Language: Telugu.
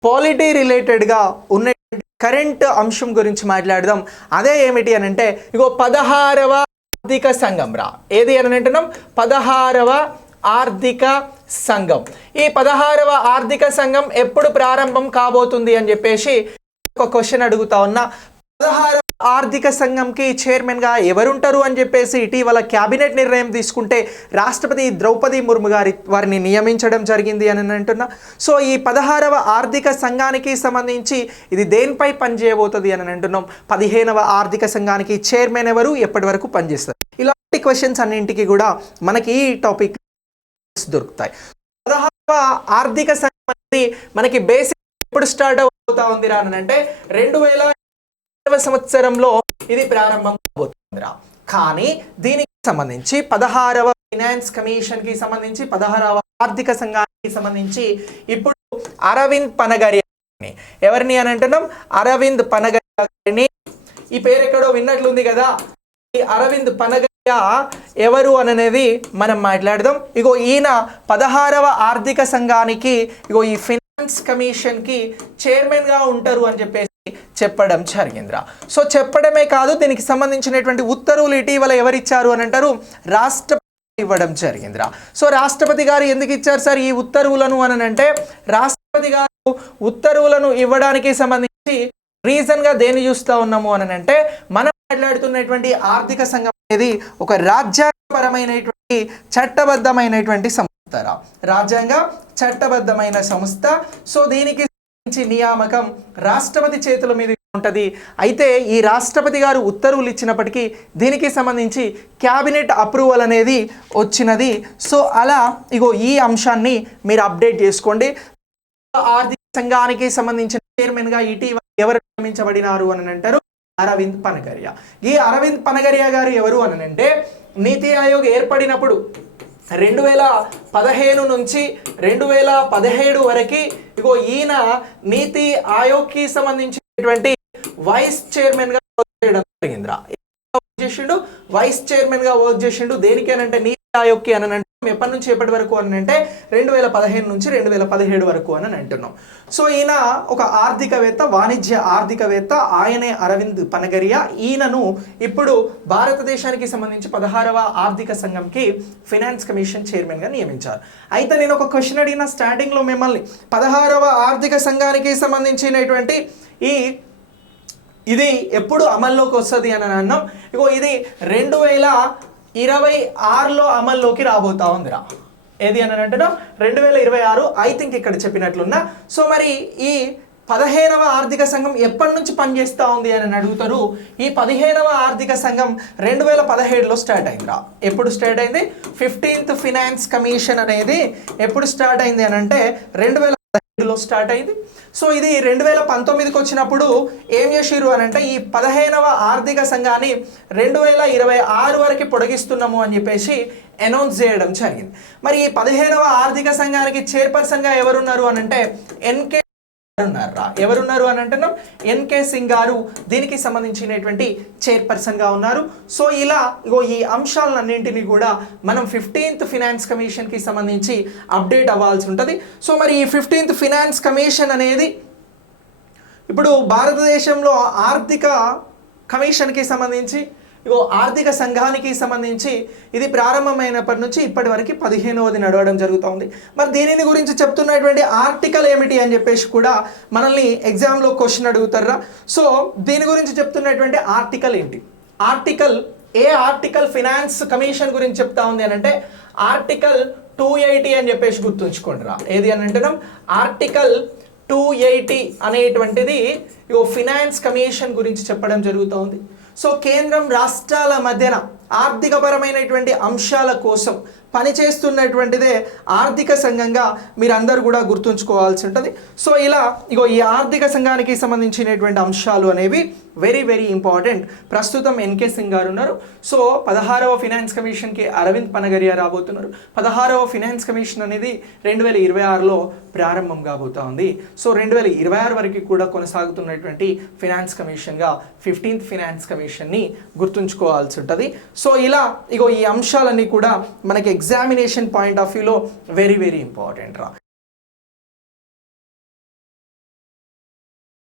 పాలిటీ రిలేటెడ్గా ఉన్న కరెంట్ అంశం గురించి మాట్లాడదాం. అదే ఏమిటి అని అంటే, ఇగో 16వ ఆర్థిక సంఘం రా. ఏది అని అంటున్నాం? 16వ ఆర్థిక సంఘం. ఈ 16వ ఆర్థిక సంఘం ఎప్పుడు ప్రారంభం కాబోతుంది అని చెప్పేసి ఒక క్వశ్చన్ అడుగుతా ఉన్నా. 16వ ఆర్థిక సంఘంకి చైర్మన్గా ఎవరుంటారు అని చెప్పేసి ఇటీవల క్యాబినెట్ నిర్ణయం తీసుకుంటే రాష్ట్రపతి ద్రౌపది ముర్ము వారిని నియమించడం జరిగింది అని అంటున్నా. సో ఈ 16వ ఆర్థిక సంఘానికి సంబంధించి ఇది దేనిపై పనిచేయబోతుంది అని అంటున్నాం. 15వ ఆర్థిక సంఘానికి చైర్మన్ ఎవరు, ఎప్పటి వరకు పనిచేస్తారు, ఇలాంటి క్వశ్చన్స్ అన్నింటికి కూడా మనకి ఈ టాపిక్ దొరుకుతాయి. 16వ ఆర్థిక సంఘం అనేది మనకి బేసిక్ ఎప్పుడు స్టార్ట్ అవుతా ఉంది రా అని అంటే 2000వ సంవత్సరంలో ఇది ప్రారంభం కాబోతుందిరా. కానీ దీనికి సంబంధించి 16వ ఫైనాన్స్ కమిషన్ కి సంబంధించి 16వ ఆర్థిక సంఘానికి సంబంధించి ఇప్పుడు అరవింద్ పనగరియా ఎవరిని అని అంటున్నాం? అరవింద్ పనగరియా గారిని. ఈ పేరు ఎక్కడో విన్నట్లుంది కదా. ఈ అరవింద్ పనగరియా ఎవరు అనేది మనం మాట్లాడదాం. ఇగో ఈయన 16వ ఆర్థిక సంఘానికి ఇగో ఈ ఫైనాన్స్ కమిషన్ కి చైర్మన్ గా ఉంటారు అని చెప్పేసి చెప్పడం జరిగిందిరా. సో చెప్పడమే కాదు, దీనికి సంబంధించినటువంటి ఉత్తర్వులు ఇటీవల ఎవరిచ్చారు అని అంటారు? రాష్ట్రపతి ఇవ్వడం జరిగిందిరా. సో రాష్ట్రపతి గారు ఎందుకు ఇచ్చారు సార్ ఈ ఉత్తర్వులను అని అంటే, రాష్ట్రపతి గారు ఉత్తర్వులను ఇవ్వడానికి సంబంధించి రీజన్ గా దేన్ని చూస్తూ ఉన్నాము అని అంటే, మనం మాట్లాడుతున్నటువంటి ఆర్థిక సంఘం అనేది ఒక రాజ్యాంగపరమైనటువంటి చట్టబద్ధమైనటువంటి సంస్థ, రాజ్యాంగ చట్టబద్ధమైన సంస్థ. సో దీనికి నియామకం రాష్ట్రపతి చేతుల మీద ఉంటుంది. అయితే ఈ రాష్ట్రపతి గారు ఉత్తర్వులు ఇచ్చినప్పటికీ దీనికి సంబంధించి క్యాబినెట్ అప్రూవల్ అనేది వచ్చినది. సో అలా ఇగో ఈ అంశాన్ని మీరు అప్డేట్ చేసుకోండి. ఆర్థిక సంఘానికి సంబంధించిన చైర్మన్ గా ఇటీవల ఎవరు నియమించబడినారు అని అంటారు? అరవింద్ పనగరియా. ఈ అరవింద్ పనగరియా గారు ఎవరు అని అంటే, నీతి ఆయోగ్ ఏర్పడినప్పుడు 2015 నుంచి 2017 వరకు ఇగో ఈయన నీతి ఆయోగ్కి సంబంధించినటువంటి వైస్ చైర్మన్ గా వర్క్ చేయడం జరిగిందిరా. వైస్ చైర్మన్ గా వర్క్ చేసిండు. దేనికి అని అంటే నీతి ఆయోగ్కి అని అంటే ఎప్పటి నుంచి ఎప్పటి వరకు అని అంటే 2015 నుంచి 2017 వరకు అని అంటున్నాం. సో ఈయన ఒక ఆర్థికవేత్త, వాణిజ్య ఆర్థికవేత్త. ఆయనే అరవింద్ పనగరియా. ఈయనను ఇప్పుడు భారతదేశానికి సంబంధించి 16వ ఆర్థిక సంఘంకి ఫైనాన్స్ కమిషన్ చైర్మన్ గా నియమించారు. అయితే నేను ఒక క్వశ్చన్ అడిగిన స్టార్టింగ్ లో మిమ్మల్ని, 16వ ఆర్థిక సంఘానికి సంబంధించినటువంటి ఇది ఎప్పుడు అమల్లోకి వస్తుంది అని అన్నాం. ఇగో ఇది 2026లో అమల్లోకి రాబోతా ఉందిరా. ఏది అని అంటున్నాం? 2026 ఐ థింక్ ఇక్కడ చెప్పినట్లున్నా. సో మరి ఈ 15వ ఆర్థిక సంఘం ఎప్పటి నుంచి పనిచేస్తూ ఉంది అని అడుగుతారు. ఈ 15వ ఆర్థిక సంఘం 2017లో స్టార్ట్ అయిందిరా. ఎప్పుడు స్టార్ట్ అయింది? 15th ఫైనాన్స్ కమిషన్ అనేది ఎప్పుడు స్టార్ట్ అయింది అని అంటే 2017లో స్టార్ట్ అయింది. సో ఇది 2019కి వచ్చినప్పుడు ఏం చేసిరు అని అంటే, ఈ 15వ ఆర్థిక సంఘాన్ని 2026 వరకు పొడిగిస్తున్నాము అని చెప్పేసి అనౌన్స్ చేయడం జరిగింది. మరి ఈ 15వ ఆర్థిక సంఘానికి చైర్పర్సన్ గా ఎవరున్నారు అని అంటే ఎన్కే ఉన్నారా. ఎవరున్నారు అని అంటున్నాం? ఎన్కే సింగ్ గారు దీనికి సంబంధించినటువంటి చైర్పర్సన్ గా ఉన్నారు. సో ఇలా ఇగో ఈ అంశాలన్నింటినీ కూడా మనం 15th ఫైనాన్స్ కమిషన్ కి సంబంధించి అప్డేట్ అవ్వాల్సి ఉంటుంది. సో మరి ఈ 15th ఫైనాన్స్ కమిషన్ అనేది ఇప్పుడు భారతదేశంలో ఆర్థిక కమిషన్కి సంబంధించి ఇగో ఆర్థిక సంఘానికి సంబంధించి ఇది ప్రారంభమైనప్పటి నుంచి ఇప్పటి వరకు 15వది నడవడం జరుగుతుంది. మరి దీనిని గురించి చెప్తున్నటువంటి ఆర్టికల్ ఏమిటి అని చెప్పేసి కూడా మనల్ని ఎగ్జామ్లో క్వశ్చన్ అడుగుతారా. సో దీని గురించి చెప్తున్నటువంటి ఆర్టికల్ ఏంటి? ఆర్టికల్ ఫైనాన్స్ కమిషన్ గురించి చెప్తా ఉంది అని అంటే ఆర్టికల్ 280 అని చెప్పేసి గుర్తుంచుకోండి రా. ఏది అని అంటున్నాం? ఆర్టికల్ 280 అనేటువంటిది ఫైనాన్స్ కమిషన్ గురించి చెప్పడం జరుగుతోంది. సో కేంద్రం రాష్ట్రాల మధ్యన ఆర్థికపరమైనటువంటి అంశాల కోసం పనిచేస్తున్నటువంటిదే ఆర్థిక సంఘంగా మీరందరూ కూడా గుర్తుంచుకోవాల్సి ఉంటుంది. సో ఇలా ఇగో ఈ ఆర్థిక సంఘానికి సంబంధించినటువంటి అంశాలు అనేవి వెరీ వెరీ ఇంపార్టెంట్. ప్రస్తుతం ఎన్కే సింగ్ గారు ఉన్నారు. సో 16వ ఫైనాన్స్ కమిషన్కి అరవింద్ పనగరియా రాబోతున్నారు. 16వ ఫైనాన్స్ కమిషన్ అనేది 2026లో ప్రారంభం కాబోతా ఉంది. సో 2026 వరకు కూడా కొనసాగుతున్నటువంటి ఫైనాన్స్ కమిషన్గా 15th ఫైనాన్స్ కమిషన్ని గుర్తుంచుకోవాల్సి ఉంటుంది. సో ఇలా ఇగో ఈ అంశాలన్నీ కూడా మనకి ఎగ్జామినేషన్ పాయింట్ ఆఫ్ వ్యూలో వెరీ వెరీ ఇంపార్టెంట్ రా.